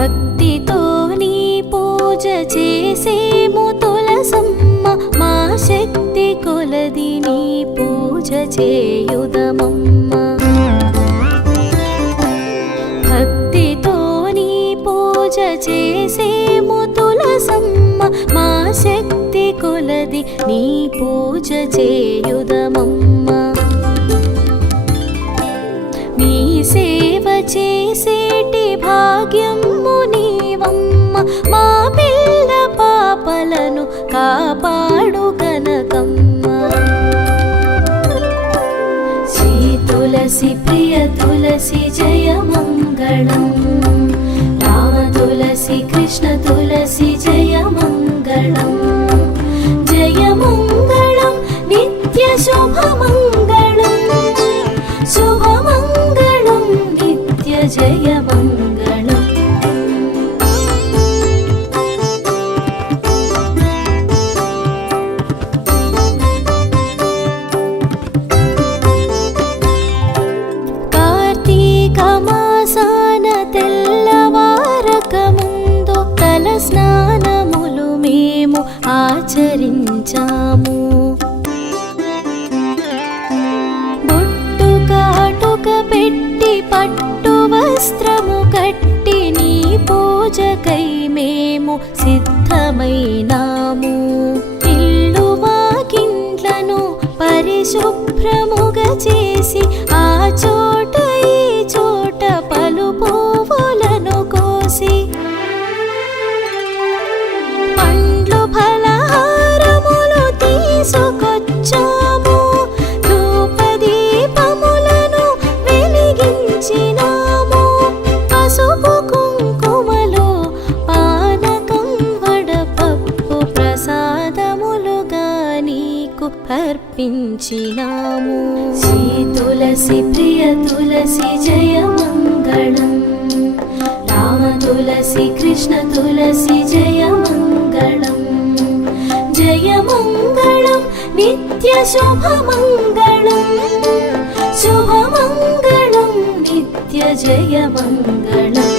భక్తితో నీ పూజ చేసేము తులసమ్మ, మా శక్తి కొలది నీ పూజ చేయుదమమ్మ. భక్తితో నీ పూజ చేసేము తులసమ్మ, మా శక్తి కొలది నీ పూజ చేయుదమమ్మ. మీ సేవ చేసేటి భాగ్యము నీవమ్మ, మా పిల్ల పాపలను కాపాడు కనకమ్మ. శ్రీ తులసి ప్రియ తులసి జయ మంగళం, రామ తులసి కృష్ణ తులసి జయ మంగళం. జయ మంగళం నిత్య శుభ మంగళం, శుభ మంగళం నిత్య జయ మంగళం. కార్తీక మాసాన తెల్లవారక ముందు తల స్నానములు మేము ఆచరించాము. బొట్టు కాటుక పెట్టి పట్టు వస్త్రము కట్టి నీ పూజకై మేము సిద్ధమైనాము. ఇల్లు వాకింట్లను పరిశుభ్రముగా చేసి ఆ చోట ఈ చోట పలు పువ్వులను కోసి పండ్లు ఫలహారములు తీసుకొచ్చాము. ధూపదీపములను వెలిగించినాము. పసుపు కుంకుమలు పానకం వడపప్పు ప్రసాదములుగా నీకు అర్పించినాము. శ్రీ తులసి ప్రియ తులసి జయ మంగళం, రామ తులసి కృష్ణ తులసి జయ మంగళం. జయ మంగళం నిత్య శుభ మంగళం, శుభ మంగళం నిత్య జయ మంగళం.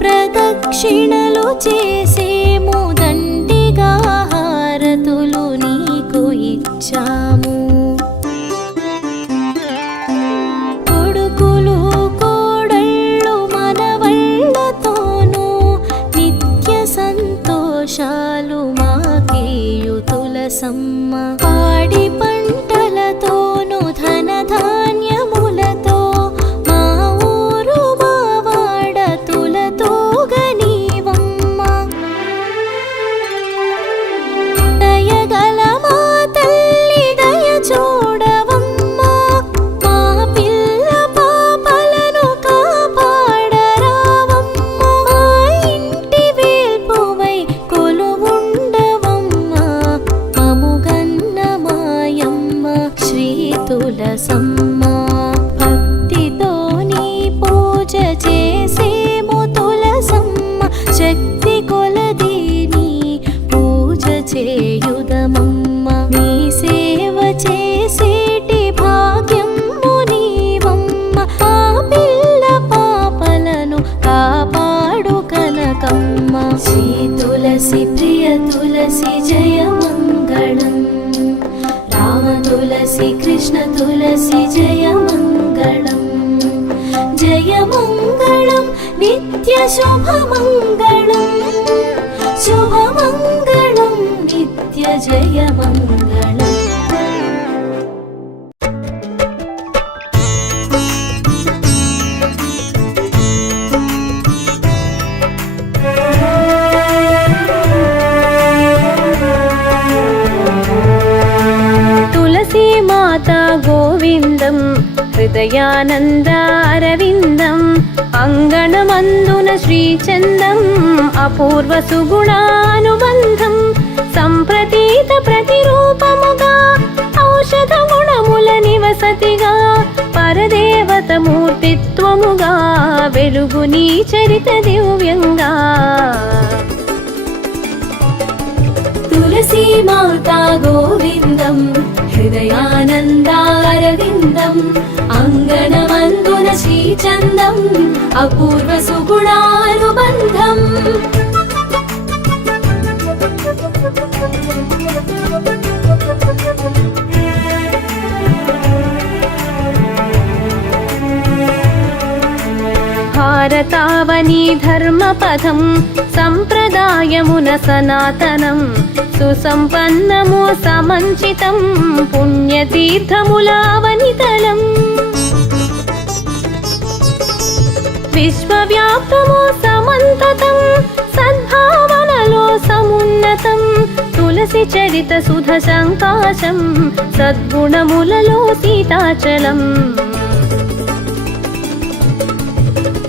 ప్రదక్షిణలు చేసేము, దండిగా హారతులు నీకు ఇచ్చాము. కొడుకులు కోడళ్ళు మనవళ్ళతోనూ నిత్య సంతోషాలు మాకేయు తులసమ్మ. పాడి పంటలతోనూ ధన ధాన్యములతో మా ఊరు మా వాడ తులతూగనీవమ్మ. దయగల మా తల్లి దయ చూడవమ్మ, మా పిల్ల పాపలను కాపాడరావమ్మ. మా ఇంటి వేల్పువై కొలువుండవమ్మ, మముగన్న మాయమ్మ శ్రీ తులసమ్మ. భక్తితో నీ పూజ చేసేము తులసమ్మ, శక్తి కొలది నీ పూజ చేయుదమమ్మ. నీ సేవ చేసేటి భాగ్యము నీవమ్మ, ఆ పిల్ల పాపలను కాపాడు కనకమ్మ. శ్రీ తులసి ప్రియ తులసి జయ మంగళం, రామ తులసి కృష్ణ తులసి జయ మంగళం. జయ మంగళం నిత్య శుభ మంగళం, శుభ మంగళం నిత్య జయ మంగళం. తులసి మాతా గోవిందం హృదయానందారవిందం అంగణమందున శ్రీచందం అపూర్వ సుగుణానుబంధం సంప్రతీత ప్రతిరూపముగా వెలుగు నీ చరిత దివ్యంగా. తులసీ మాతా గోవిందం హృదయానందారవిందం అంగనమందున శ్రీచందం అపూర్వ సుగుణానుబంధం. భారతావని ధర్మపథం సంప్రదాయమున సనాతనం సుసంపన్నము సమంచితం పుణ్యతీర్థములావనితలం. విశ్వవ్యాప్తము సమంతతం సద్భావనలో సమున్నతం తులసి చరిత సుధ సంకాశం సద్గుణములలో సీతాచలం.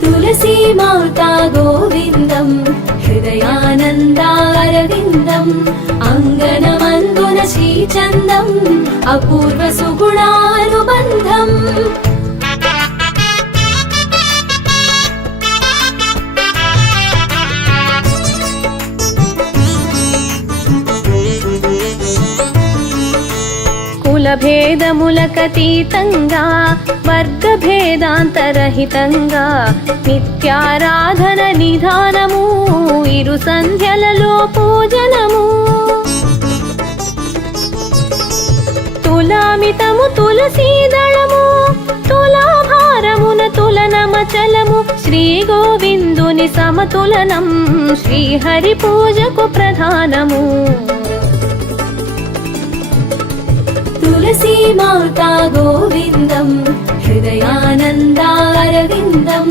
తులసీ మాతా గోవిందం హృదయానందారవిందం అంగనమందున శ్రీచందం అపూర్వ సుగుణానుబంధం. కులభేదములకతీతంగా వర్గభేదాంతరహితంగా నిత్యారాధన నిధానము ఇరు సంధ్యలలో పూజనము. తులామితము తులసీదళము తులాభారమున తులనమచలము శ్రీ గోవిందుని సమతులనం శ్రీహరి పూజకు ప్రధానము. తులసీ మాతా గోవిందం హృదయానందారవిందం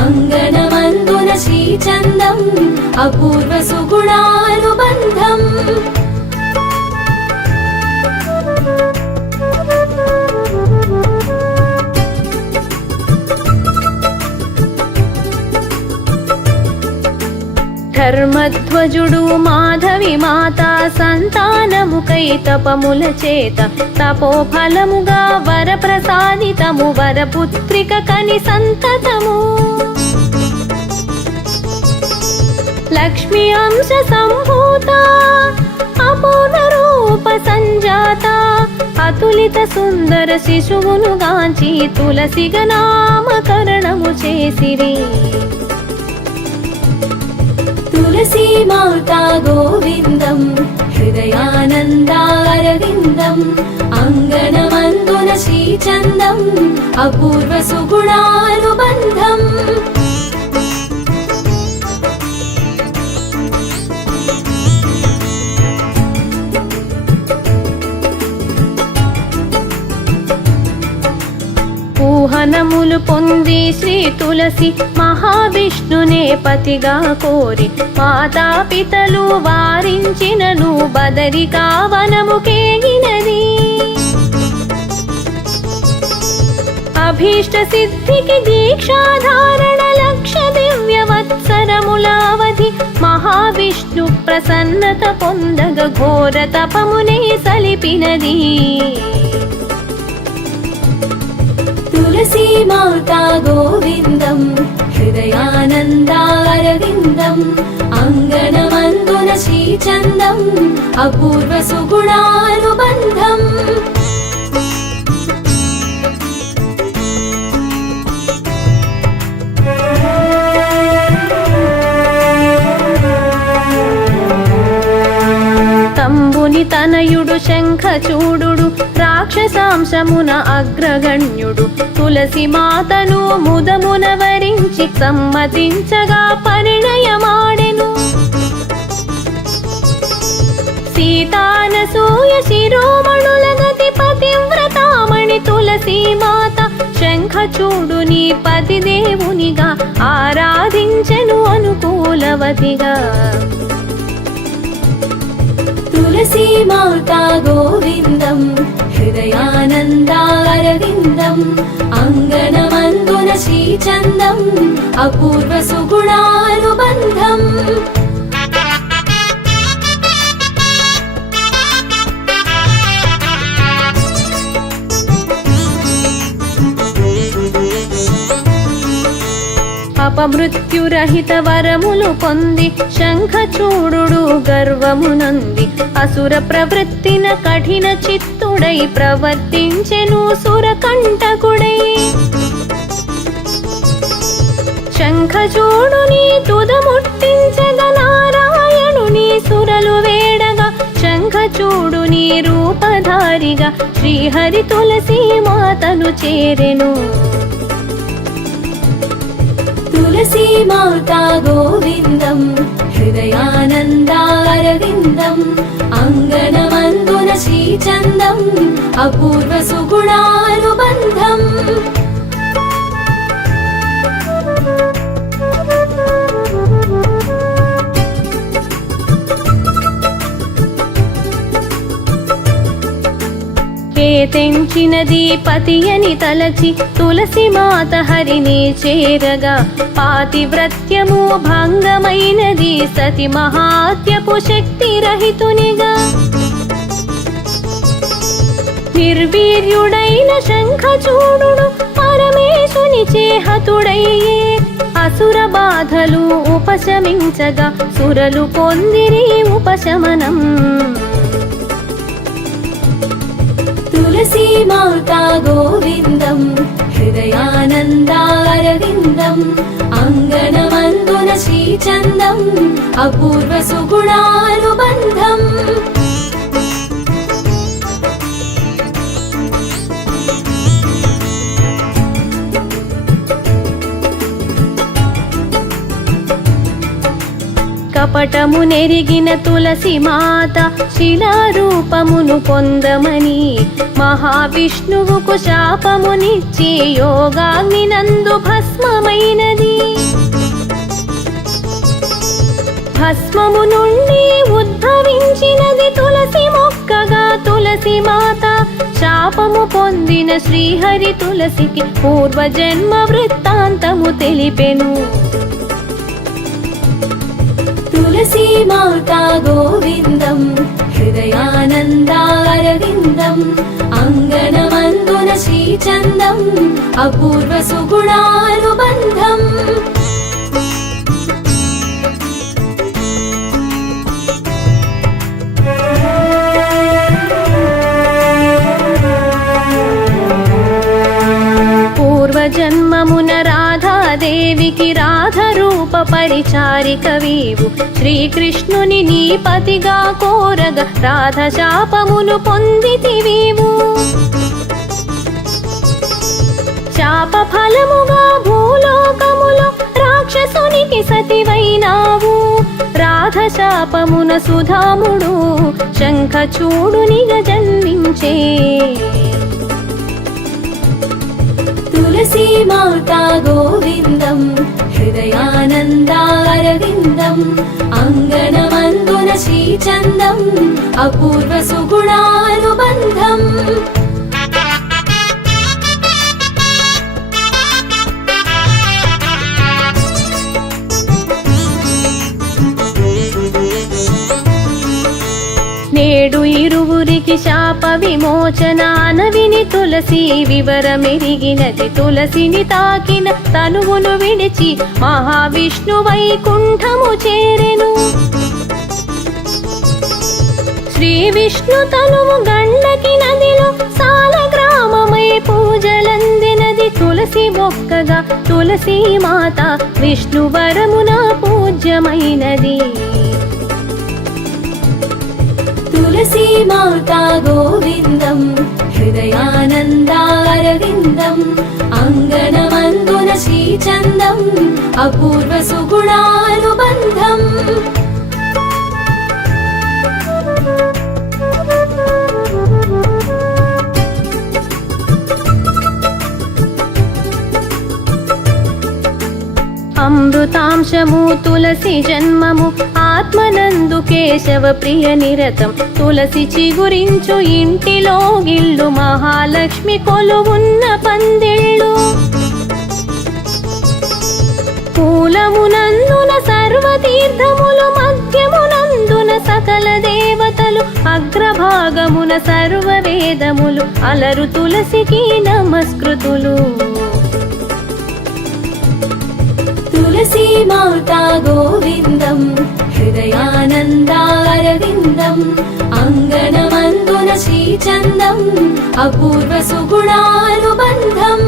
అంగనమందున శ్రీచందం అపూర్వ సుగుణానుబంధం. ధర్మధ్వజుడు మాధవి మాత సంతానముకై తపముల చేత తపోఫలముగా వరప్రసాదితము వరపుత్రిక కని సంతతము. లక్ష్మి అంశ సంభూత అపూర్వ రూప సంజాత అతులిత సుందర శిశువును గాంచి తులసిగా నామకరణము చేసిరి. తులసీ మాతా గోవిందం హృదయానందారవిందం అంగనమందున శ్రీచందం అపూర్వ సుగుణానుబంధం. ఊహనములు పొంది శ్రీ తులసి మహావిష్ణునే పతిగా కోరి మాతాపితలు వారించినను బదరికా వనముకేగినది. అభీష్ట సిద్ధికి దీక్షాధారణ లక్ష దివ్య వత్సరములావధి మహావిష్ణు ప్రసన్నత పొందగ ఘోర తపమునే సలిపినది. తులసీ మాతా గోవిందం హృదయానందారవిందం అంగనమందున శ్రీచందం అపూర్వ సుగుణానుబంధం. తంబుని తనయుడు శంఖచూడు రాక్షసాంశమున అగ్రగణ్యుడు తులసి మాతను ముదమున వరించి సమ్మతించగా పరిణయమాడెను. సీతానసూయ శిరోమణుల గతి పతివ్రతామణి తులసి మాత శంఖచూడుని పతిదేవునిగా ఆరాధించెను అనుకూలవతిగా. తులసీ మాతా గోవిందం హృదయానందారవిందం అంగనమందున శ్రీచందం అపూర్వ సుగుణానుబంధం. శాపమృత్యురహిత వరములు పొంది శంఖచూడు గర్వమునంది అసుర ప్రవృత్తిన కఠిన చిత్తుడై ప్రవర్తించెను సురకంటకుడై శంఖచూడుని తుదముట్టించగ నారాయణుని సురలు వేడగా శంఖచూడుని రూపధారిగా శ్రీహరి తులసి మాతను చేరెను తులసీ మాతా గోవిందం హృదయానందారవిందం అంగనమందున శ్రీచందం అపూర్వ సుగుణానుబంధం తెంచినది పతియని తలచి తులసి మాత హరిని చేరగా పాతివ్రత్యము భంగమైనది సతి మహాత్యపు శక్తి రహితునిగా నిర్వీర్యుడైన శంఖచూడు పరమేశుని చేహతుడయ్యే అసుర బాధలు ఉపశమించగా సురలు పొందిరి ఉపశమనం తులసీ మాతా గోవిందం హృదయానందారవిందం అంగనమందున శ్రీచందం అపూర్వ సుగుణానుబంధం కపటము నెరిగిన తులసి మాత శిలారూపమును పొందమని మహావిష్ణువుకు శాపమునిచ్చి యోగాగ్నినందు భస్మమైనది భస్మము నుండి ఉద్భవించినది తులసి మొక్కగా తులసి మాత శాపము పొందిన శ్రీహరి తులసికి పూర్వజన్మ వృత్తాంతము తెలిపెను తులసీ మాతా గోవిందం హృదయానందారవిందం అంగనమందున శ్రీచందం అపూర్వ సుగుణానుబంధం పూర్వజన్మమున రాధాదేవికి రాధరూప పరిచారిక వీవు శ్రీకృష్ణుని నీ పతిగా కోరగా రాధ శాపమును పొందితివీవు శాప ఫలముగా భూలోకములో రాక్షసునికి సతివైనావు రాధ శాపమున సుధాముడు శంఖచూడునిగా జన్మించే తులసీ మాతా గోవిందం హృదయానందారవిందం అంగనమందున శ్రీచందం అపూర్వ సుగుణానుబంధం నేడు ఇరువురికి శాప విమోచనాన విని తులసి వివరమెరిగినది తులసిని తాకిన తనువును విడిచి మహావిష్ణు వైకుంఠము చేరెను శ్రీ విష్ణు తనువు గండకి నదిలో సాల గ్రామమై పూజలందినది తులసి మొక్కగా తులసి మాత విష్ణు వరమున పూజ్యమైనది తులసీ మాతా గోవిందం హృదయానందారవిందం అంగనమందున శ్రీచందం అపూర్వ సుగుణానుబంధం అమృతాంశము తులసి జన్మము ఆత్మనందు కేశవ ప్రియ నిరతం తులసి చిగురించు ఇంటిలో గిల్లు మహాలక్ష్మి కొలువున్న పందిళ్ళు పూలమునందున సర్వతీర్థములు మధ్యమునందున సకల దేవతలు అగ్రభాగమున సర్వ వేదములు అలరు తులసికి నమస్కృతులు तुलसी माता गोविन्दं हृदयानन्दारविन्दम् अङ्गनमन्दुन श्रीचन्दम् अपूर्व सुगुणानुबन्धम्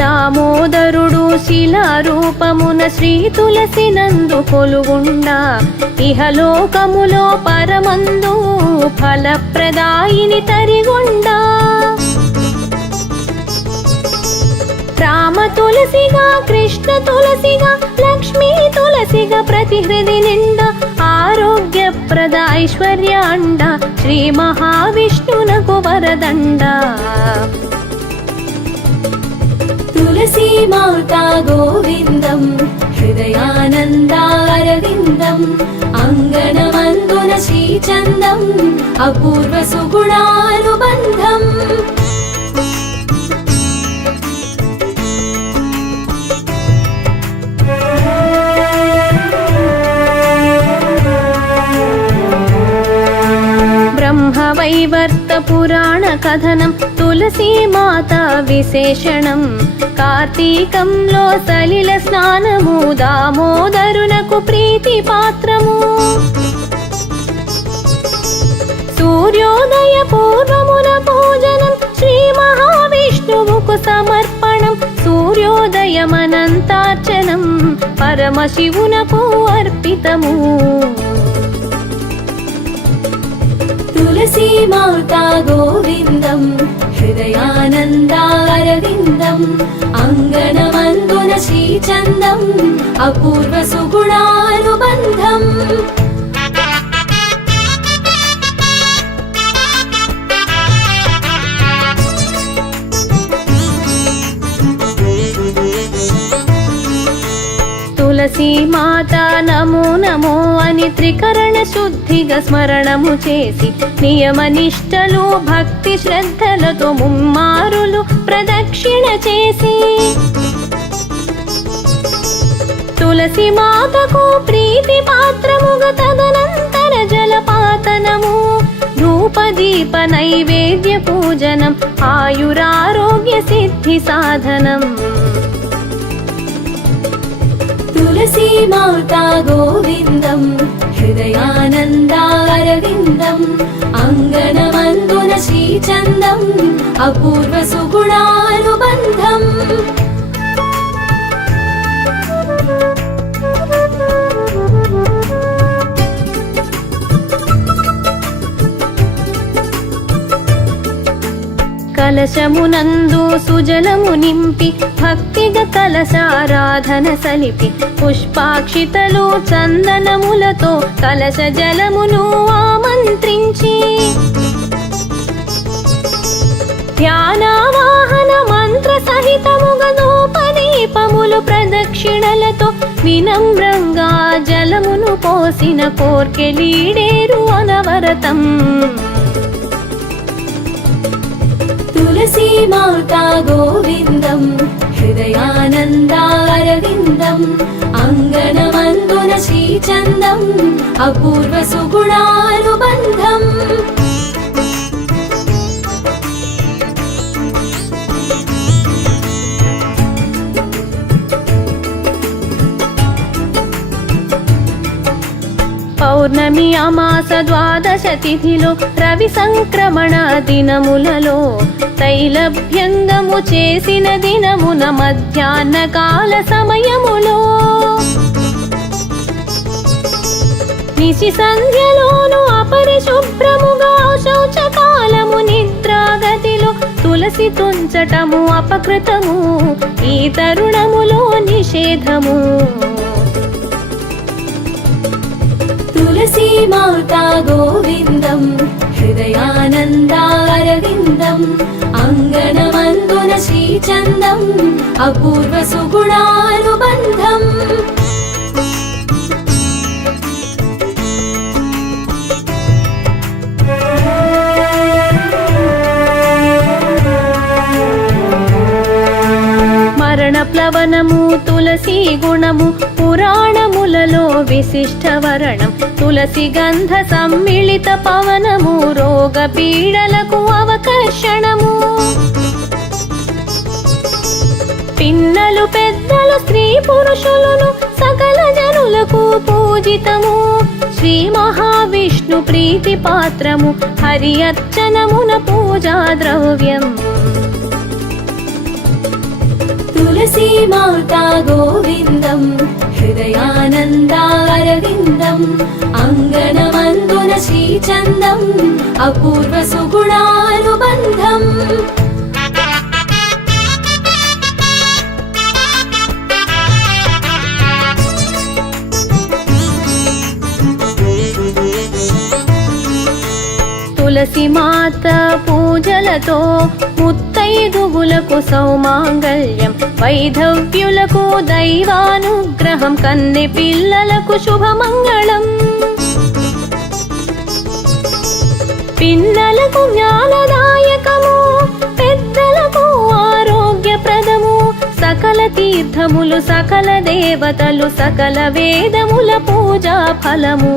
దామోదరుడు శిలారూపమున శ్రీ తులసి నందు కొలుగుండా ఇహలోకములో పరమందు ఫలప్రదాయిని తరిగుండా రామ తులసిగా కృష్ణ తులసిగా లక్ష్మీ తులసిగా ప్రతి హృది నిండా ఆరోగ్యప్రద ఐశ్వర్య అండ శ్రీ మహావిష్ణునకు వరదండ तुलसी माता गोविन्दं हृदयानन्दारविन्दम् अङ्गनमन्दुन श्रीचन्दम् अपूर्व सुगुणानुबन्धम् బ్రహ్మవైవర్త పురాణ కథనం తులసీ మాత విశేషణం కార్తీకంలో సలిల స్నానము దామోదరునకు ప్రీతి పాత్రము సూర్యోదయ పూర్వమున పూజనం శ్రీ మహావిష్ణువుకు సమర్పణం సూర్యోదయమనంతార్చనం పరమశివునకు అర్పితము तुलसी माता गोविन्दं हृदयानन्दारविन्दम् अङ्गनमन्दुन श्रीचन्दम् अपूर्व सुगुणानुबन्धम् తులసీ మాత నమో నమో అని త్రికరణ శుద్ధిగా స్మరణము చేసి నియమ నిష్టలు భక్తి శ్రద్ధలతో ముమ్మారులు ప్రదక్షిణ చేసి తులసి మాతకు ప్రీతి పాత్రముగా తదనంతర జలపాతనము ధూపదీప నైవేద్య పూజనం ఆయురారోగ్య సిద్ధి సాధనం तुलसी माता गोविन्दं हृदयानन्दारविन्दम् अङ्गनमन्दुन श्रीचन्दम् अपूर्व सुगुणानुबन्धम् కలశమునందు సుజలము నింపి భక్తిగా కలశారాధన సలిపి పుష్పాక్షితలు చందనములతో కలశ జలమును ఆమంత్రించి ధ్యానవాహన మంత్ర సహితముగా ధూపదీపములు ప్రదక్షిణలతో వినమ్రంగా జలమును పోసిన కోర్కెలీడేరు అనవరతం तुलसी माता गोविन्दं हृदयानन्दारविन्दम् अङ्गनमन्दुन श्रीचन्दम् अपूर्व सुगुणानुबन्धम् పౌర్ణమి అమాస ద్వాదశ తిథిలో రవి సంక్రమణ దినములలో తైలభ్యంగము చేసిన దినమున మధ్యాహ్న కాల సమయములో నిశి సంధ్యలోను అపరిశుభ్రముగా శౌచకాలము నిద్రాగతిలో తులసి తుంచటము అపకృతము ఈ తరుణములో నిషేధము तुलसी माता गोविन्दं हृदयानन्दारविन्दम् अङ्गनमन्दुन श्रीचन्दम् अपूर्व सुगुणानुबन्धम् కారణ ప్లవనము తులసి గుణము పురాణములలో విశిష్ట వరణం తులసి గంధ సమ్మిళిత పవనము రోగ పీడలకు అవకర్షణము పిన్నలు పెద్దలు స్త్రీ పురుషులను సకల జనులకు పూజితము శ్రీ మహావిష్ణు ప్రీతి పాత్రము హరి అర్చనమున పూజా ద్రవ్యం తులసీ మాతా గోవిందం హృదయానందారవిందం అంగనమందున శ్రీచందం అపూర్వ సుగుణానుబంధం తులసి మాత పూజలతో ముత్తైదువులకు సౌమాంగల్యం వైధవ్యులకు దైవానుగ్రహం కన్నె పిల్లలకు శుభమంగళం పిల్లలకు జ్ఞానదాయకము పెద్దలకు ఆరోగ్యప్రదము సకల తీర్థములు సకల దేవతలు సకల వేదముల పూజా ఫలము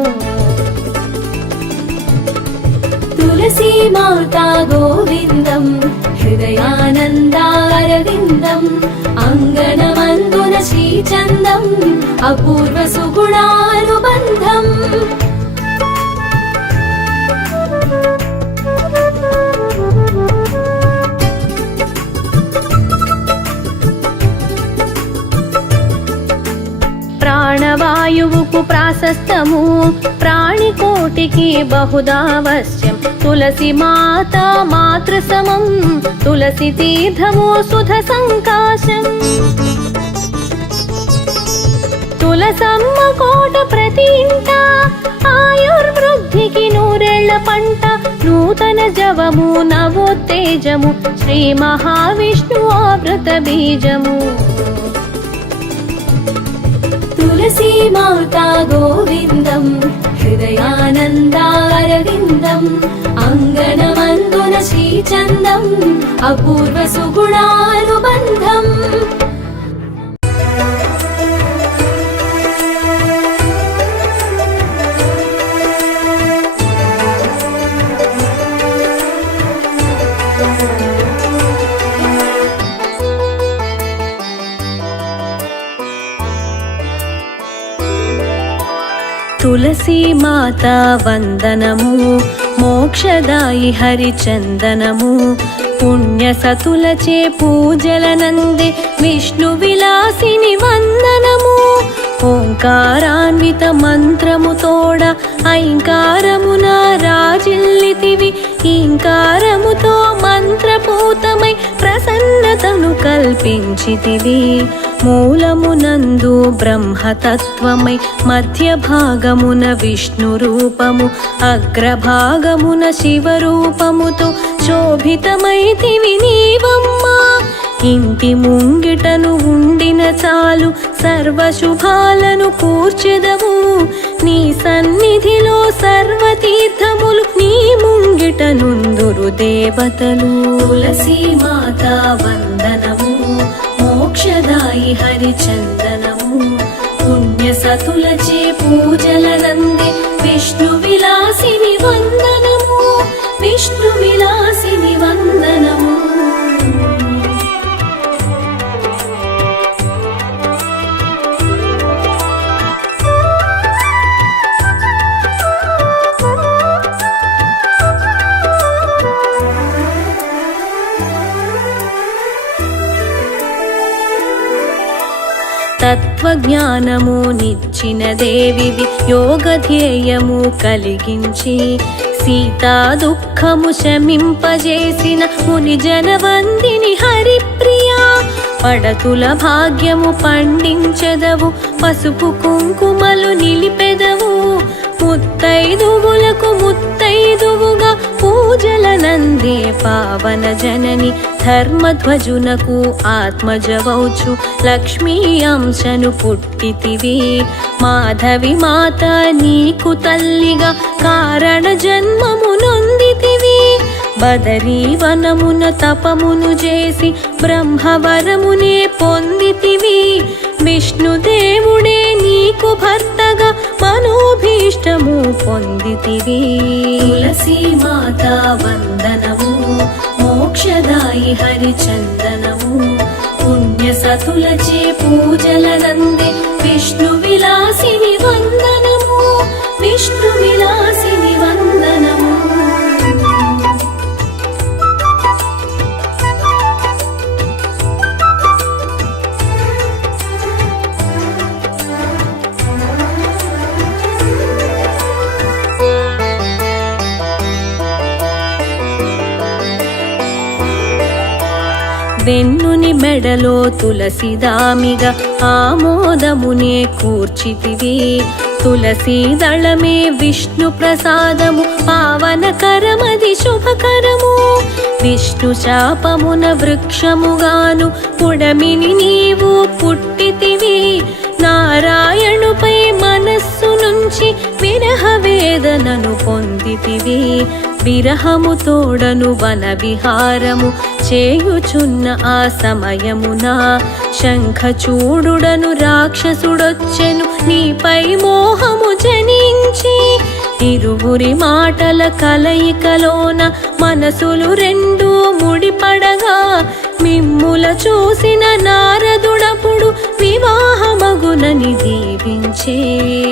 తులసీ మాతా గోవిందం హృదయానందారవిందం అంగనమందున శ్రీచందం అపూర్వ సుగుణానుబంధం ప్రాణవాయువుకు ప్రాశస్తము ప్రాణికోటికి బహుదావశ్యం తులసి మాత మాతృసమం తులసి తీర్థము సుధ సంకాశం తులసమ్మ కోట ప్రతి ఇంట ఆయుర్వృద్ధికి నూరేళ్ల పంట నూతన జవము నవోత్తేజము శ్రీ మహావిష్ణు ఆవృత బీజము తులసీ మాతా గోవిందం హృదయానందారవిందం అంగనమందున శ్రీచందం అపూర్వ సుగుణానుబంధం తులసీ మాతా వందనము మోక్షదాయి హరిచందనము పుణ్య సతులచే పూజలనందే విష్ణు విలాసిని వందనము ఓంకారాన్విత మంత్రము తోడ ఐంకారమున రాజిల్లితివి ఈంకారముతో మంత్రపూతమై ప్రసన్నతను కల్పించితివి మూలమునందు బ్రహ్మతత్వమై మధ్య భాగమున విష్ణు రూపము అగ్రభాగమున శివరూపముతో శోభితమైతివి నీవమ్మా ఇంటి ముంగిటను ఉండిన చాలు సర్వశుభాలను కూర్చెదవు నీ సన్నిధిలో సర్వతీర్థములు నీ ముంగిటనుందురు దేవతలు తులసీ మాతా వందనము మోక్షదాయి హరిచందనము పుణ్య సతులచే పూజలనందే విష్ణు విలాసిని వందనము విష్ణు విలాసిని వందనము తత్వజ్ఞానము నిచ్చిన దేవివి యోగధ్యేయము కలిగించి సీతా దుఃఖము శమింపజేసిన ముని జనవందిని హరిప్రియా పడతుల భాగ్యము పండించెదవు పసుపు కుంకుమలు నిలిపెదవు ముత్తైదువులకు ముత్తైదువుగా పూజలనందే పావన జనని ధర్మధ్వజునకు ఆత్మజవౌచు లక్ష్మీ అంశను పుట్టితివి మాధవి మాత నీకు తల్లిగా కారణ జన్మము నొందితివి బదరీవనమున తపమును చేసి బ్రహ్మవరమునే పొందితివి. విష్ణుదేవుడే నీకు భర్తగా మనోభీష్టము పొందితివి. తులసీ మాత వందనము మోక్షదాయి హరిచందనము. పుణ్య సతులచే పూజలనందే విష్ణు విలాసిని వందనము. విష్ణు విలాసిని వందనము. వెన్నుని మెడలో తులసిదామిగా ఆమోదమునే కూర్చితివి. తులసీ దళమే విష్ణు ప్రసాదము పావనకరమది శుభకరము. విష్ణు శాపమున వృక్షముగాను పుడమిని నీవు పుట్టితివి. నారాయణుపై మనస్సు నుంచి విరహ వేదనను పొందితివి. విరహము తోడను వన విహారము చేయుచున్న ఆ సమయమున శంఖచూడుడను రాక్షసుడొచ్చెను నీపై మోహము జనించి. ఇరువురి మాటల కలయికలోన మనసులు రెండు ముడిపడగా మిమ్ముల చూసిన నారదుడపుడు వివాహమగునని దీవించే.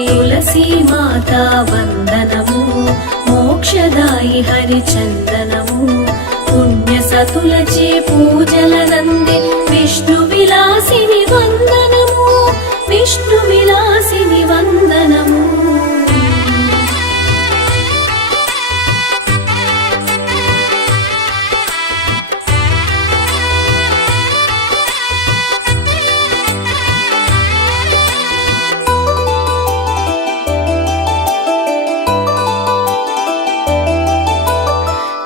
తులసీ మాత వందనము మోక్షదాయి హరిచందనము. పుణ్య సతులచే పూజలనందే విష్ణు విలాసిని వందనము. విష్ణు విలాసిని వందనము.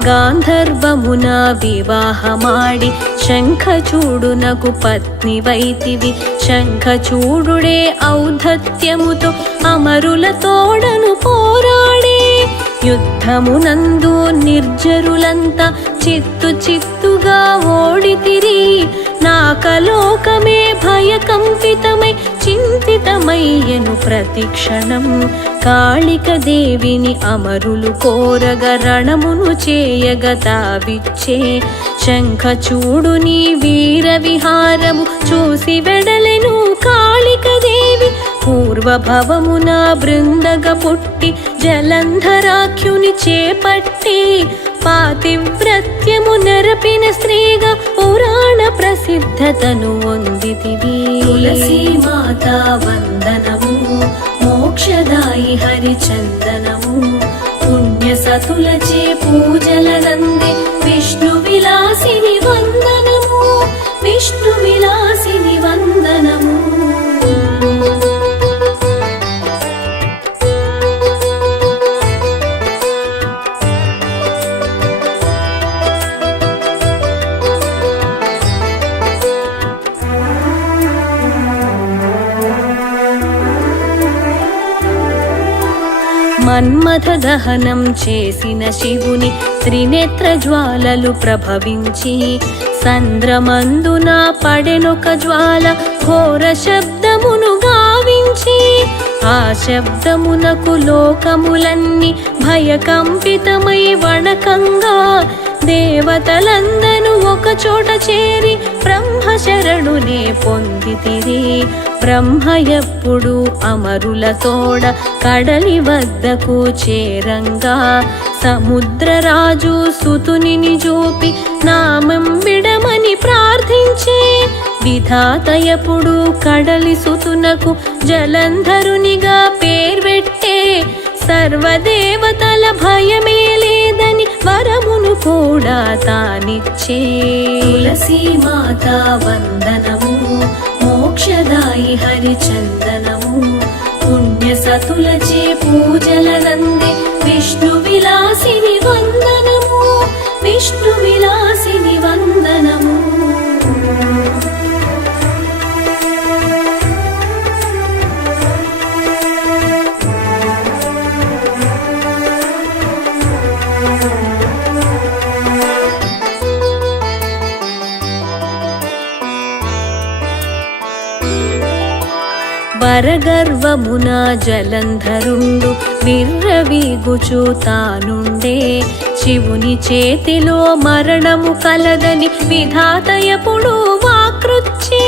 గాంధర్వమున వివాహమాడి శంఖచూడునకు పత్ని వైతివి. శంఖచూడుడే ఔద్ధత్యముతో అమరుల తోడను పోరాడే. యుద్ధమునందు నిర్జరులంతా చిత్తు చిత్తుగా ఓడితిరి. నాకలోకమే భయకంపితమై చింతితమయ్యను ప్రతిక్షణం. కాళిక దేవిని అమరులు కోరగ రణమును చేయగ తావిచ్చే. శంఖచూడుని వీర విహారము చూసి వెడలెను కాళిక దేవి. పూర్వభవమున బృందగ పుట్టి జలంధరాఖ్యుని చేపట్టి పాతివ్రత్యము నెరపిన స్త్రీగా పురాణ ప్రసిద్ధతను పొందితివి. తులసీ మాత వందనము మోక్షదాయి హరిచందనము. పుణ్య సతులచే పూజలనందే విష్ణు విలాసిని వందనము. విష్ణు విలాసిని వందనము. మన్మథ దహనం చేసిన శివుని త్రినేత్ర జ్వాలలు ప్రభవించి సంద్రమందున పడెనొక జ్వాల ఘోర శబ్దమును గావించి. ఆ శబ్దమునకు లోకములన్నీ భయకంపితమై వణకంగా దేవతలందరూ ఒక చోట చేరి బ్రహ్మ శరణునే పొందితిరి. బ్రహ్మ ఎప్పుడు అమరుల తోడ కడలి వద్దకు చేరంగా సముద్రరాజు సుతునిని చూపి నామం విడమని ప్రార్థించే. విధాత ఎప్పుడు కడలి సుతునకు జలంధరునిగా పేర్వెట్టే. సర్వదేవతల భయమే లేదని వరమును కూడా తానిచ్చే. తులసీ మాత వందనము మోక్షదాయి హరిచందనము. పుణ్య సతులచే పూజలనందే విష్ణు విలాసిని వందనము. విష్ణు విలాసిని వందనము. వరగర్వమున జలంధరుండు విర్రవీగుచు తానుండే శివుని చేతిలో మరణము కలదని విధాత ఎప్పుడు వాకృచ్చి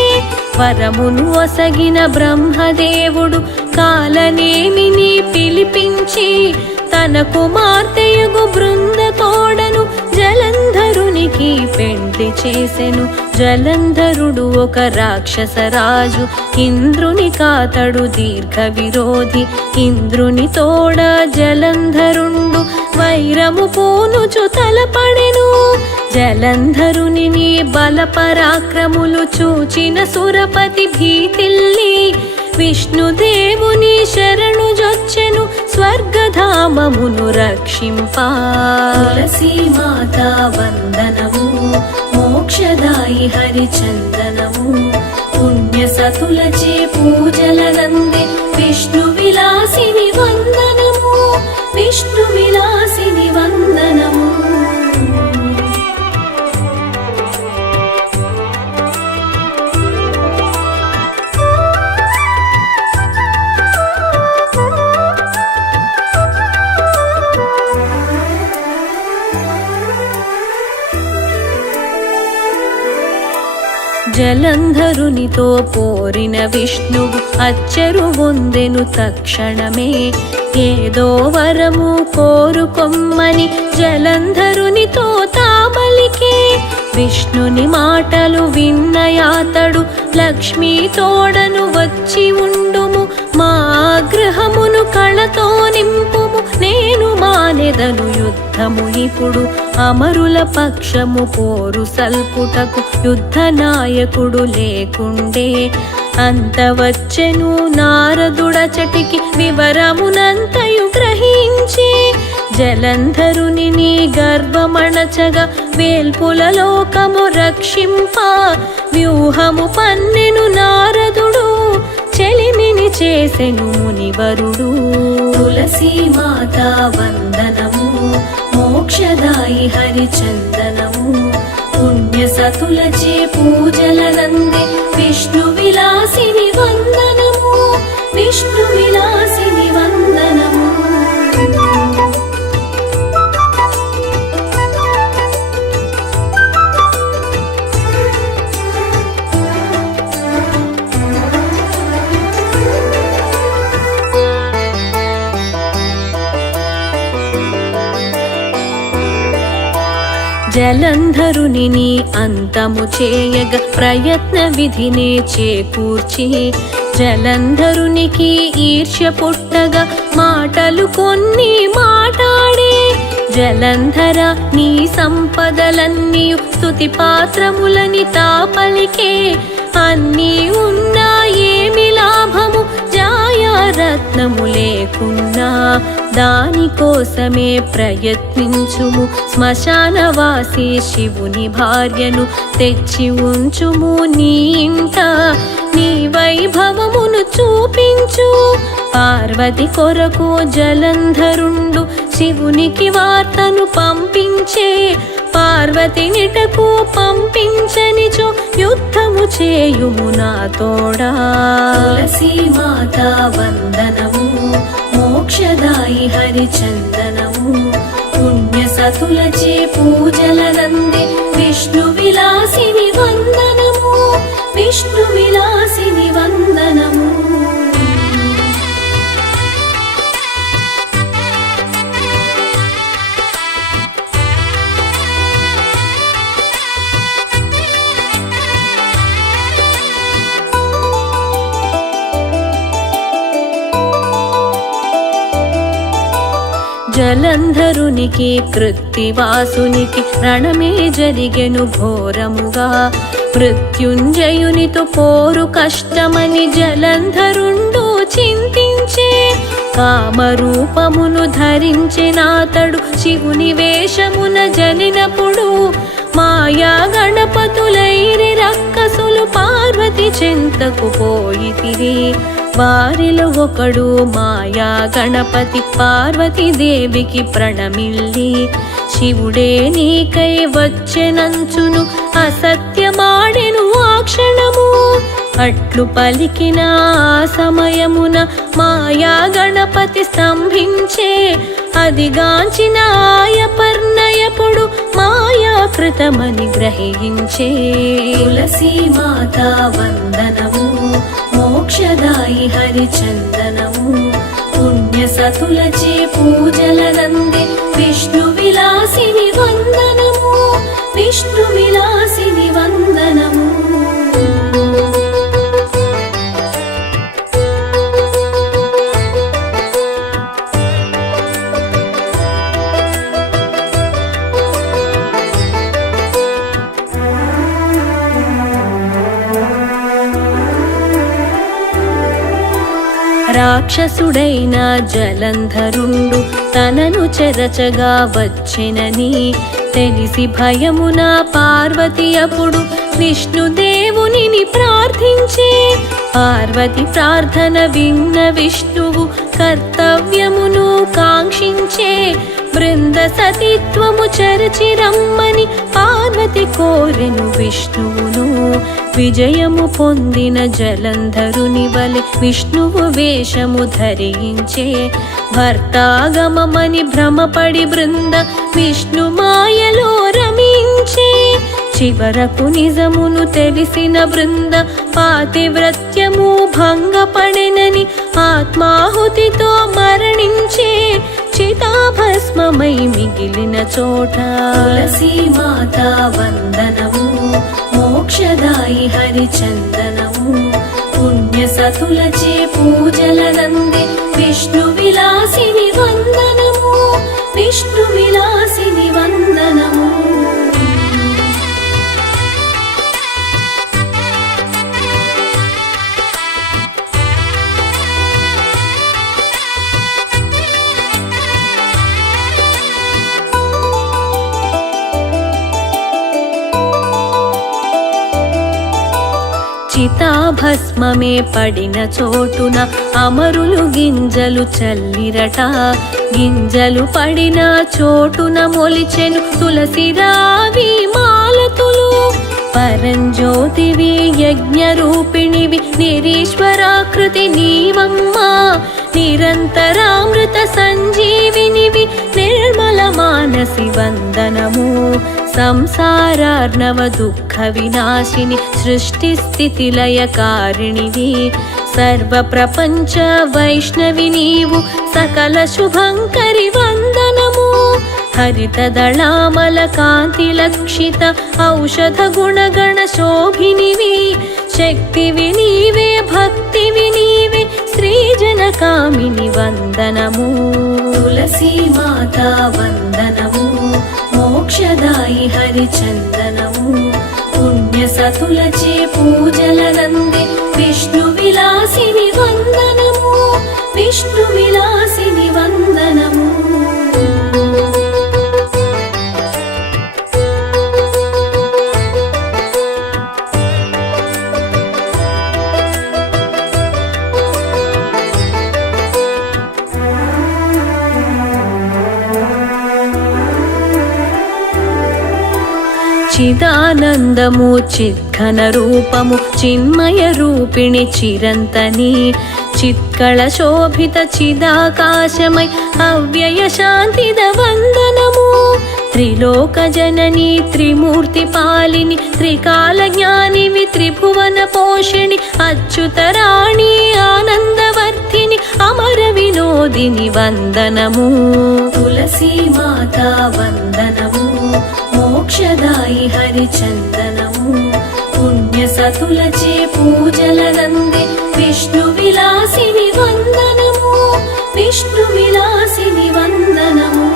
వరమును ఒసగిన బ్రహ్మదేవుడు కాలనేమిని పిలిపించి తన కుమార్తెయుగు బృంద తోడను జలంధరునికి పెండ్లి చేసెను. జలంధరుడు ఒక రాక్షసరాజు, ఇంద్రుని కాతడు దీర్ఘ విరోధి. ఇంద్రుని తోడ జలంధరుండు వైరము పూనుచు తలపడెను. జలంధరుని బల పరాక్రములు చూచిన సురపతి భీతిల్లి విష్ణుదేవుని శరణు జొచ్చెను స్వర్గధామమును రక్షింపా. తులసీ మాతా వందనము, మోక్షదాయి హరిచందనము. పుణ్య సతులచే పూజలనందే విష్ణు విలాసిని వందనము, విష్ణు విలాసిని వందనము. జలంధరునితో పోరిన విష్ణువు అచ్చరు పొందెను తక్షణమే. ఏదో వరము కోరుకొమ్మని జలంధరునితో తాబలికే. విష్ణుని మాటలు విన్నయాతడు లక్ష్మీ తోడను వచ్చి ఉండుము. మా ఆగ్రహమును కళతో నింపుము, నేను మానెదను యుద్ధము ఇప్పుడు. అమరుల పక్షము పోరు సల్పుటకు యుద్ధ నాయకుడు లేకుండే. అంత వచ్చెను నారదుడచటికి వివరమునంతయు గ్రహించి జలంధరుని గర్భమణచగా వేల్పుల లోకము రక్షింపా. వ్యూహము పన్నెను నారదుడు, చెలిమిని చేసెను మునివరుడు. తులసీ మాతా వందనము, మోక్షదాయి హరిచందనము. పుణ్య సతులచే పూజలనందే విష్ణు విలాసిని వందనము, విష్ణు విలాసిని వందనము. జలంధరుని అంతము చేయగ ప్రయత్న విధినే చేకూర్చి జలంధరునికి ఈర్ష్య పుట్టగా మాటలు కొన్ని మాటాడే. జలంధర నీ సంపదలన్నీ స్తుతి పాత్రములని తాపలికే. అన్నీ ఉన్నా ఏమి లాభము జాయారత్నము లేకున్నా. దానికోసమే ప్రయత్నించుము, శ్మశానవాసి శివుని భార్యను తెచ్చి ఉంచుము నీ ఇంట. నీ వైభవమును చూపించు. పార్వతి కొరకు జలంధరుండు శివునికి వార్తను పంపించే. పార్వతి నిటకు పంపించనిచో యుద్ధము చేయుము నా తోడా. తులసీ మాతా వందనము, మోక్షదాయి హరిచందనము. పుణ్య సతులచే పూజలనందే విష్ణు విలాసిని వందనము, విష్ణు విలాసిని వందనము. జలంధరునికి కృత్తివాసునికి రణమే జరిగెను ఘోరముగా. మృత్యుంజయునితో పోరు కష్టమని జలంధరుండు చింతించే. కామరూపమును ధరించినాతడు శివుని వేషమున జనినప్పుడు. మాయా గణపతులైరి రక్కసులు పార్వతి చెంతకు పోయితిరి. వారిలో ఒకడు మాయా గణపతి పార్వతీదేవికి ప్రణమిల్లి శివుడే నీకై వచ్చెనంచును అసత్యమాడెను ఆ క్షణము. అట్లు పలికిన సమయమున మాయా గణపతి స్తంభించే. అదిగాంచిన ఆయపర్ణయపుడు మాయాకృతమని గ్రహించే. తులసీ మాతా వందనము మోక్షదాయి హరిచందనము. పుణ్య సతులచే పూజలనందే విష్ణు విలాసిని వందనము. విష్ణు విలాసిని వందనము. రాక్షసుడైన జలంధరుండు తనను చెరచగా వచ్చెనని తెలిసి భయమున పార్వతి అప్పుడు విష్ణుదేవునిని ప్రార్థించే. పార్వతి ప్రార్థన విన్న విష్ణువు కర్తవ్యమును కాంక్షించే. బృంద సతిత్వము చరచి రమ్మని పార్వతి కోరెను విష్ణువును. విజయము పొందిన జలంధరుని వలె విష్ణువు వేషము ధరించే. భర్తాగమమని భ్రమపడి బృంద విష్ణు మాయలో రమించే. చివరకు నిజమును తెలిసిన బృంద పాతివ్రత్యము భంగపడెనని ఆత్మాహుతితో మరణించే. చితాభస్మమై మిగిలిన చోట తులసీ మాతా వందనము మోక్షదాయి హరిచందనము. పుణ్య సతులచే పూజలనందే విష్ణు విలాసిని వందనము. విష్ణు విలాసిని వందనము. చితాభస్మమే పడిన చోటున అమరులు గింజలు చల్లిరట. గింజలు పడిన చోటున మొలిచెను తులసి రావి మాలతులు. పరంజ్యోతివి యజ్ఞ రూపిణివి నిరీశ్వరాకృతి నీవమ్మా. నిరంతరామృత సంజీవినివి నిర్మల మానసి వందనము. సంసారార్ణవ దుఃఖ వినాశిని సృష్టి స్థితి లయకారిణివి. సర్వ ప్రపంచ వైష్ణవి నీవు సకల శుభంకరి వందనము. హరిత దళామల కాంతి లక్షిత ఔషధ గుణగణ శోభినివి. శక్తివి నీవే భక్తివి నీవే శ్రీజన కామిని వందనము. తులసీ మాతా వందనము మోక్షదాయి హరిచందనము. పుణ్య సతులచే పూజలనందే విష్ణు విలాసిని వందనము. విష్ణు విలాసిని వందనము. చిదానందము చిద్ఘన రూపము చిన్మయ రూపిణి చిరంతని. చిత్కళ శోభిత చిదాకాశమై అవ్యయ శాంతిద వందనము. త్రిలోక జనని త్రిమూర్తి పాలిని త్రికాల జ్ఞానివి త్రిభువన పోషిణి. అచ్యుతరాణి ఆనందవర్ధిని అమర వినోదిని వందనము. తులసీ మాతా వందనము మోక్షదాయి హరిచందనము. పుణ్య సతులచే పూజలనందే విష్ణు విలాసిని వందనము. విష్ణు విలాసిని వందనము.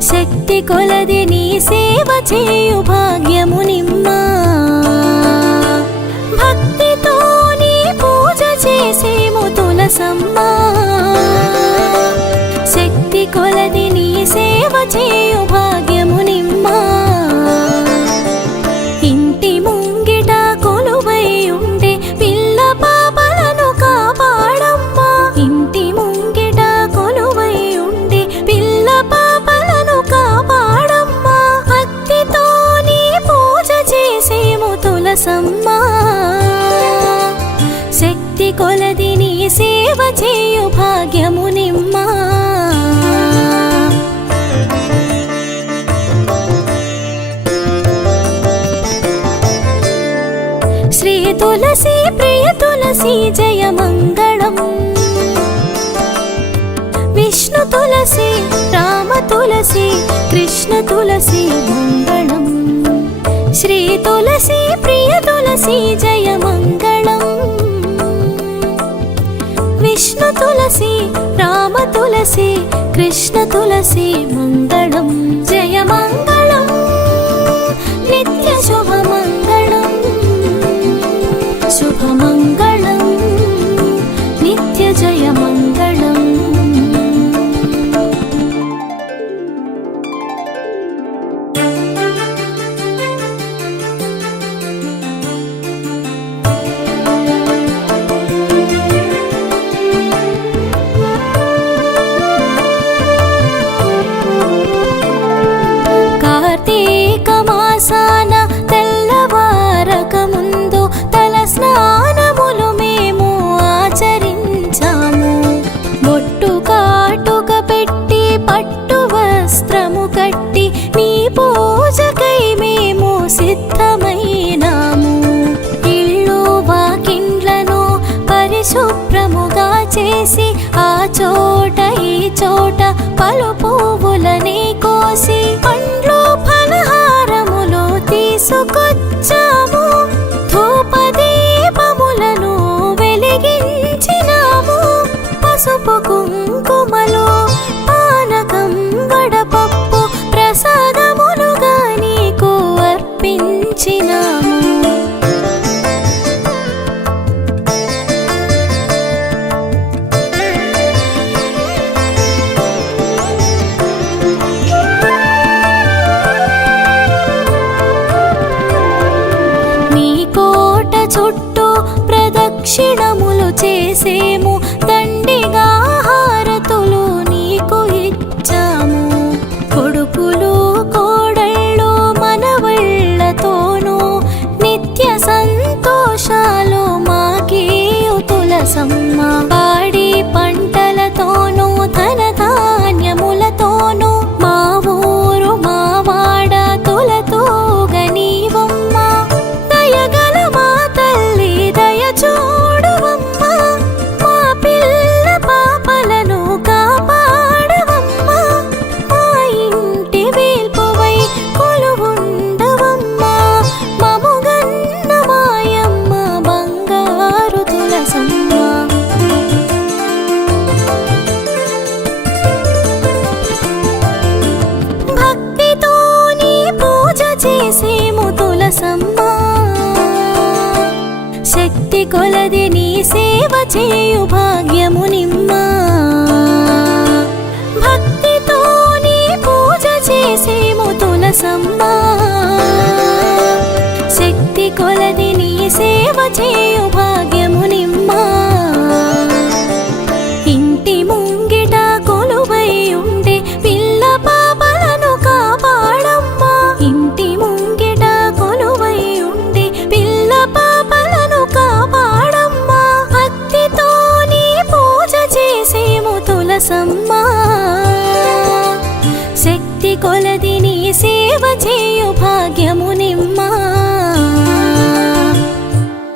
శక్తి కొలది నీ సేవ చేయు భాగ్యము నిమ్మా. భక్తితో నీ తులసమ్మా శక్తి కొలది నీ సేవ చేయు భాగ్యము నిమ్మా ఇంటి ముంగిట కొలువై ఉండే పిల్ల పాపలను కాపాడమ్మా ఇంటి ముంగిట కొలువై ఉండే పిల్ల పాపలను కాపాడమ్మా భక్తితో నీ పూజ చేసేము తులసమ్మా శక్తి కొలది నీ సేవ చేయు భాగ్యము నిమ్మా శ్రీ తులసి ప్రియ తులసి జయ మంగళం విష్ణు తులసి రామ తులసి కృష్ణ తులసి మంగళం శ్రీ తులసి ప్రియ తులసి జయ మంగళం విష్ణు తులసి రామ తులసి కృష్ణ తులసి మంగళం జయ మంగళం నిత్య శుభమంగళం శుభమంగళం నిత్య జయ మంగళం కార్తీక మాసాన తెల్లవారక ముందు తల స్నానములు మేము ఆచరించాము బొట్టు కాటుక పెట్టి పట్టు వస్త్రము కట్టి నీ పూజకై మేము సిద్ధమైనాము ఇళ్ళు వాకిండ్లను పరిశుభ్రముగా చేసి ఆ చోట ఈ చోట పలు పువ్వులని కోసి పండ్లు ఫలహారములు తీసుకొచ్చాము ధూపదీపములను వెలిగించినాము పసుపు కుంకుమలు పానకం వడపప్పు ప్రసాదములుగా నీకు అర్పించినాము చుట్టూ ప్రదక్షిణములు చేసేము దండిగా హారతులు నీకు ఇచ్చాము కొడుకులు కోడళ్ళు మనవళ్ళతోనూ నిత్య సంతోషాలు మాకీయు తులసమ్మ పాడి పంటలతోనూ ధన ధాన్యములతోనూ మా ఊరు మా వాడ తులతూగనీవమ్మ దయగల మా తల్లి దయ చూడువమ్మా మా పిల్ల పాపలను కాపాడవమ్మా మా ఇంటి వేల్పువై కొలువుండవమ్మా మముగన్న మాయమ్మ బంగారు తులసమ్మ భక్తితో నీ పూజ చేసేము తులసమ్మా శక్తి కొలది నీ సేవ చేయు భాగ్యము నిమ్మా భక్తితో నీ పూజ చేసేము తులసమ్మా శక్తి కొలది నీ సేవ చేయు భాగ్యము నిమ్మా ఇంటి ముంగిట కొలువై ఉండే పిల్ల పాపలను కాపాడమ్మా ఇంటి ముంగిట కొలువై ఉండే పిల్ల పాపలను కాపాడమ్మా భక్తితో నీ పూజ చేసేము తులసమ్మా శక్తి కొలది నీ సేవ చేయు భాగ్యం